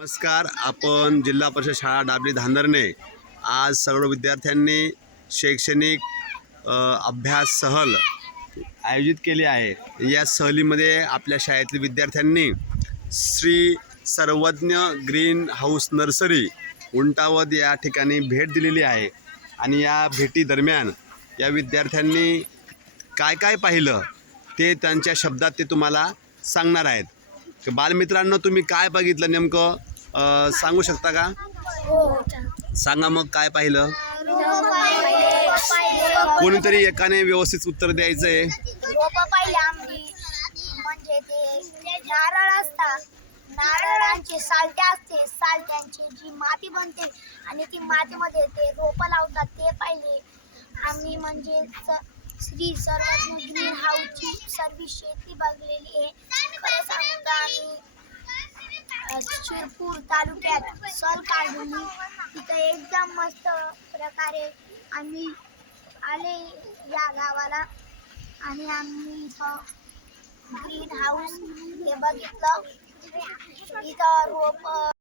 नमस्कार. आपण जिल्हा परिषद शाळा डाबली धांदरणे आज सर्व विद्यार्थ्यांनी शैक्षणिक अभ्यास सहल आयोजित केली आहे. या सहलीमध्ये आपल्या शाळेतील विद्यार्थ्यांनी श्री सर्वज्ञ ग्रीन हाऊस नर्सरी उंटावद या ठिकाणी भेट दिलेली आहे. आणि या भेटी दरम्यान या विद्यार्थ्यांनी काय काय पाहिलं ते त्यांच्या शब्दात ते तुम्हाला सांगणार आहेत. बालमित्रांनो, तुम्ही काय बघितलं नेमकं सांगू शकता का? सांगा मग काय पाहिलं. कोणीतरी एकाने व्यवस्थित उत्तर द्यायचं आहे. म्हणजे ते नारळ असतात, नारळांची सालटे असते, सालट्यांची जी माती बनते आणि ती मातीमध्ये ते रोपं लावतात ते पाहिले आम्ही. म्हणजे श्री सर्वज्ञ ग्रीन हाऊसची सर्व शेती बघलेली आहे. खरं सांगू तर आम्ही शिरपूर तालुक्यात सल काढली, तिथं एकदम मस्त प्रकारे आम्ही आले या गावाला. आणि आम्ही इथं ग्रीन हाऊस हे बघितलं. इथं रोप